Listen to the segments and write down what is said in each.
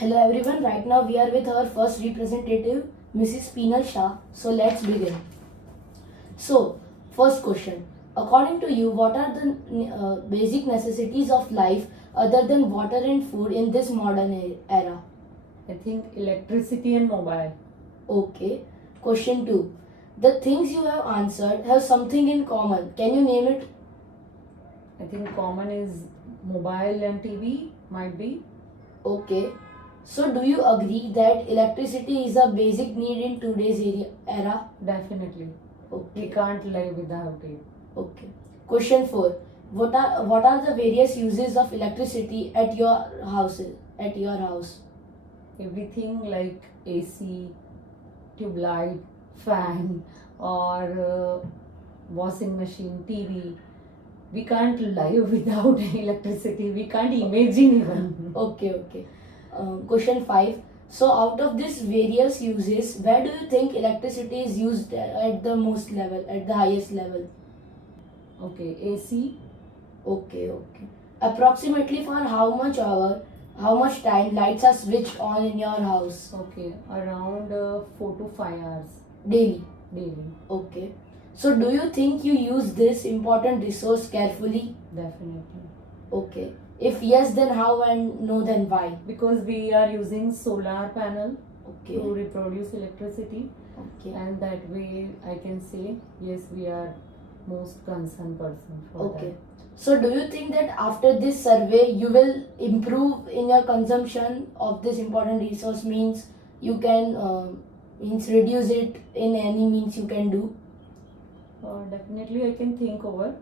Hello everyone, right now we are with our first representative, Mrs. Peenal Shah. So let's begin. So, first question. According to you, what are the basic necessities of life other than water and food in this modern era? I think electricity and mobile. Okay. Question 2. The things you have answered have something in common. Can you name it? I think common is mobile and TV might be. Okay. So, do you agree that electricity is a basic need in today's era? Definitely. We Okay. can't live without it. Okay. Question 4. What are the various uses of electricity at your house? Everything like AC, tube light, fan, or washing machine, TV. We can't live without electricity. We can't imagine even. Okay. Question 5. So out of these various uses, where do you think electricity is used at the most level, at the highest level? Okay, AC. Okay. Approximately for how much hour, how much time lights are switched on in your house Okay, around 4 to 5 hours daily? daily. Okay. So do you think you use this important resource carefully? Definitely. Okay. If yes, then how, and no, then why? Because we are using solar panel Okay. to reproduce electricity, Okay. and that way I can say yes, we are most concerned person for Okay. So do you think that after this survey you will improve in your consumption of this important resource, means you can means reduce it in any means you can do? that. Definitely I can think over.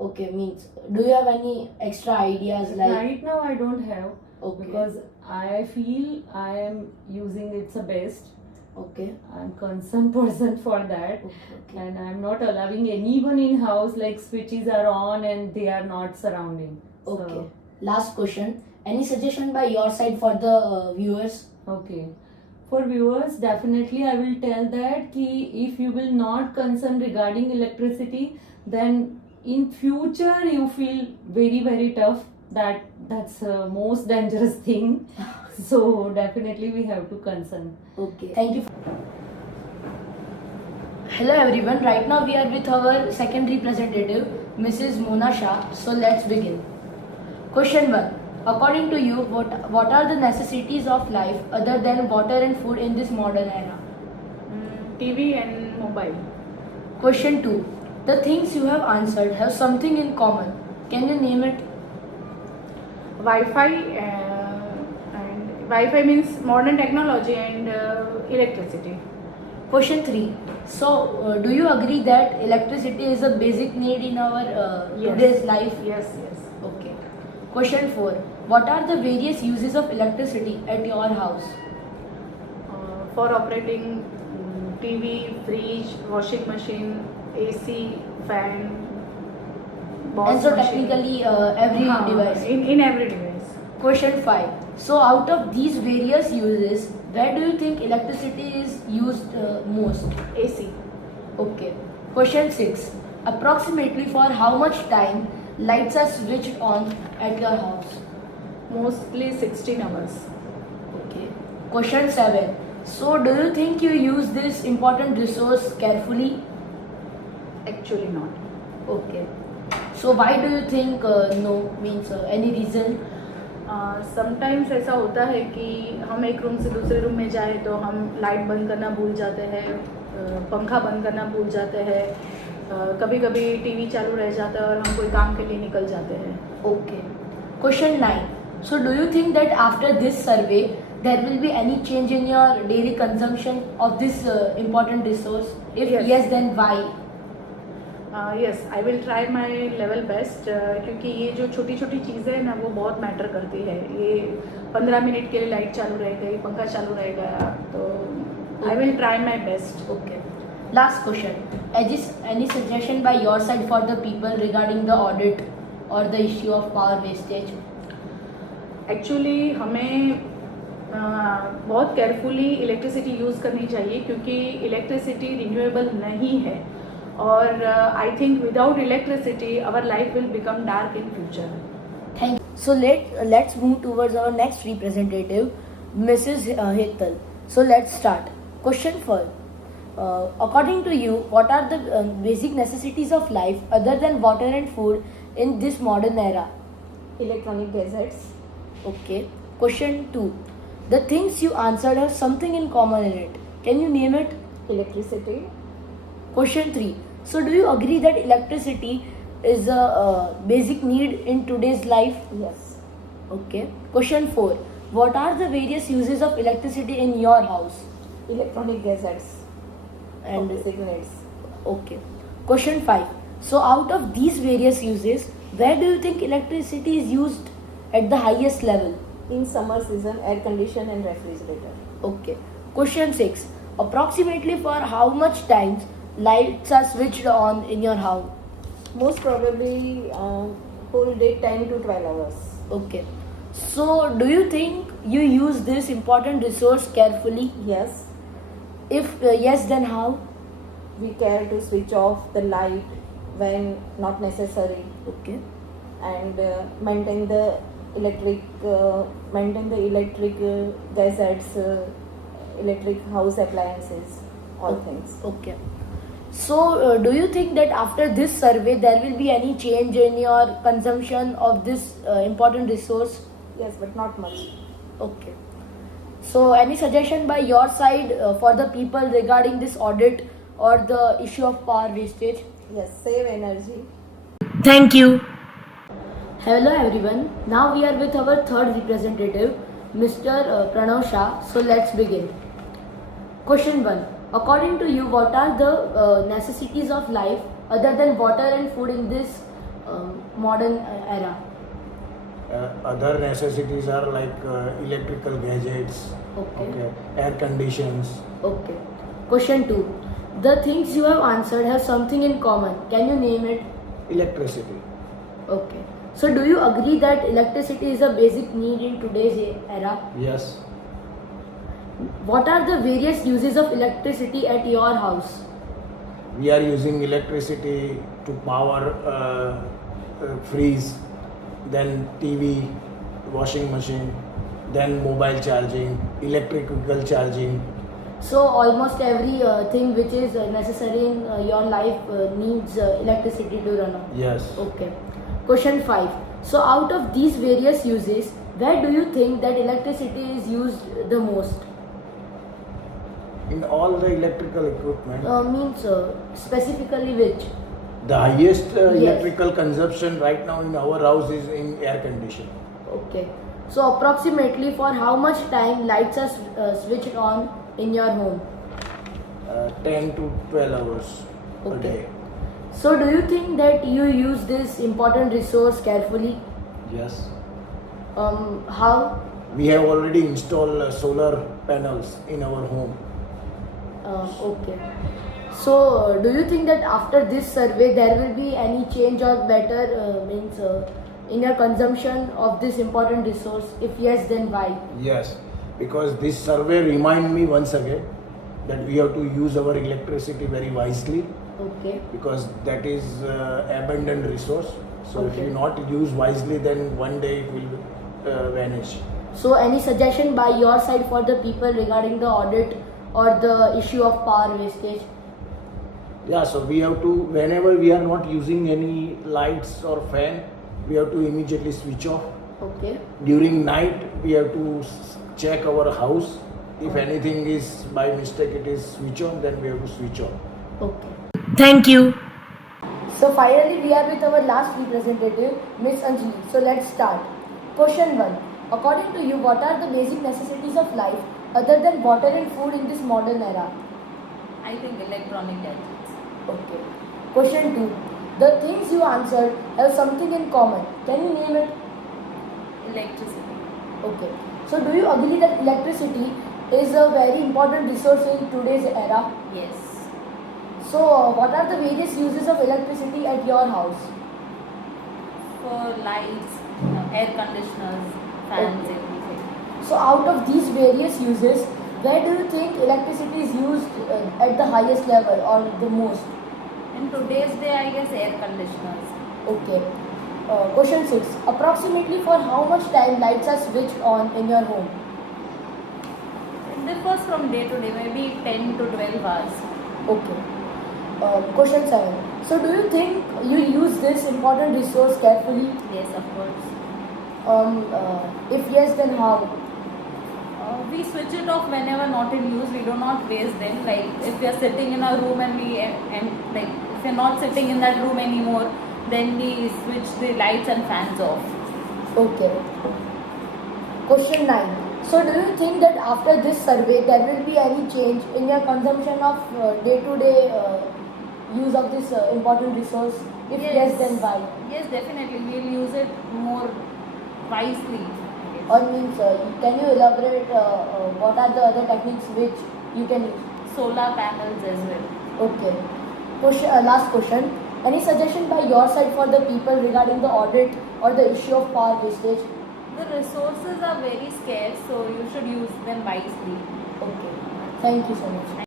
Okay, means do you have any extra ideas like? Right now I don't have, Okay. because I feel I am using it's the best. Okay. I'm concerned person for that, Okay. and I'm not allowing anyone in house like switches are on and they are not surrounding. Okay. Last question. Any suggestion by your side for the viewers? Okay. For viewers, definitely I will tell that ki if you will not concern regarding electricity, then in future you feel very tough. That's the most dangerous thing. So definitely we have to concern. Okay. Thank you. Hello everyone. Right now we are with our second representative, Mrs. Mona Shah. So let's begin. Question 1. According to you, what are the necessities of life other than water and food in this modern era? TV and mobile. Question 2. The things you have answered have something in common. Can you name it? Wi-Fi and Wi-Fi means modern technology and electricity. Question 3. So, do you agree that electricity is a basic need in our Yes. today's life? Yes. Okay. Question 4. What are the various uses of electricity at your house? For operating TV, fridge, washing machine, AC, fan, And boss so machine. technically every हाँ, device. in every device. Question 5. So out of these various uses, where do you think electricity is used most? AC. Okay. Question 6. Approximately for how much time lights are switched on at your house? Mostly 16 hours. Okay. Question 7. So do you think you use this important resource carefully? Actually not. Okay. So why do you think no, means any reason? Sometimes ऐसा होता है कि हम एक room से दूसरे room में जाए तो हम लाइट बंद करना भूल जाते हैं, पंखा बंद करना भूल जाते हैं, कभी कभी टीवी चालू रह जाता है और हम कोई काम के लिए निकल जाते हैं. Okay. Question 9. So do you think that after this survey there will be any change in your daily consumption of this important resource? If Yes. yes, then why? Yes, I will try my level best, क्योंकि ये जो छोटी छोटी चीज़ें हैं ना वो बहुत मैटर करती है. ये 15 मिनट के लिए लाइट चालू रह गई, पंखा चालू रह गया, तो I will try my best. Okay. Last question. Any suggestion by your side for the people regarding the audit or the issue of power wastage? Actually हमें बहुत केयरफुली इलेक्ट्रिसिटी यूज़ करनी चाहिए, क्योंकि इलेक्ट्रिसिटी रिन्यूएबल नहीं है, और I think without electricity our life will become dark in future. Thank you. So let's move towards our next representative, Mrs. Hetal. So let's start. Question 4. According to you, what are the basic necessities of life other than water and food in this modern era? Electronic gadgets, Okay. Question 2. The things you answered have something in common in it. Can you name it? electricity, Question 3. So, do you agree that electricity is a basic need in today's life? yes, Okay. Question 4. What are the various uses of electricity in your house? electronic gadgets, And basic needs. okay. Question 5. So, out of these various uses, where do you think electricity is used at the highest level? In summer season, air condition and refrigerator. Okay. Question 6. Approximately for how much times lights are switched on in your house? Most probably whole day 10 to 12 hours. Okay. So, do you think you use this important resource carefully? Yes, If yes, then how? we care to switch off the light when not necessary Okay. and maintain the electric gadgets, electric house appliances, all things. Okay. So, do you think that after this survey there will be any change in your consumption of this important resource? Yes, but not much. Okay. So, any suggestion by your side for the people regarding this audit or the issue of power wastage? Yes, save energy. Thank you. Hello everyone. Now we are with our third representative, Mr. Pranav Shah. So let's begin. Question 1. According to you, what are the necessities of life other than water and food in this modern era? Other necessities are like electrical gadgets, Okay. air conditions. Okay. Question 2. The things you have answered have something in common. Can you name it? Electricity. Okay. So do you agree that electricity is a basic need in today's era? Yes. What are the various uses of electricity at your house? We are using electricity to power freeze, then TV, washing machine, then mobile charging, electrical charging. So almost every thing which is necessary in your life needs electricity to run on. Yes. Okay. Question 5. So out of these various uses, where do you think that electricity is used the most? In all the electrical equipment, Means specifically which? the highest Yes. electrical consumption right now in our house is in air condition. Okay. So approximately for how much time lights are switched on in your home? 10 to 12 hours a Okay. day. So do you think that you use this important resource carefully? Yes. How? We have already installed solar panels in our home. Okay. So do you think that after this survey there will be any change or better means in your consumption of this important resource? If yes, then why? Yes, because this survey remind me once again that we have to use our electricity very wisely, Okay. because that is abundant resource. So if Okay. you not use wisely, then one day it will vanish. So any suggestion by your side for the people regarding the audit or the issue of power wastage? Yeah, so we have to, whenever we are not using any lights or fan, we have to immediately switch off. Okay. During night, we have to check our house. If anything is by mistake it is switch on, then we have to switch on. Okay. Thank you. So finally we are with our last representative, Miss Anjali. So let's start. Question 1. According to you, what are the basic necessities of life other than water and food in this modern era? I think electronic gadgets. Okay. Question 2. The things you answered have something in common. Can you name it? Electricity. Okay. So do you agree that electricity is a very important resource in today's era? Yes. So what are the various uses of electricity at your house? For lights, air conditioners, fans, Okay. everything. So out of these various uses, where do you think electricity is used at the highest level or the most? In today's day, I guess air conditioners. Okay. Question 6. Approximately for how much time lights are switched on in your home? differs from day to day, maybe 10 to 12 hours. Okay. Question 7. So do you think you use this important resource carefully? Yes, of course. If yes, then how? We switch it off whenever not in use. We do not waste them. Like if we are sitting in a room and like if we are not sitting in that room anymore, then we switch the lights and fans off. Okay. Question 9. So do you think that after this survey there will be any change in your consumption of day-to-day use of this important resource? If yes, then why? Yes, definitely. We'll use it more wisely. Or means, can you elaborate what are the other techniques which you can use? Solar panels as well. Okay. Last question. Any suggestion by your side for the people regarding the audit or the issue of power wastage? The resources are very scarce, so you should use them wisely. Okay. Thank you so much.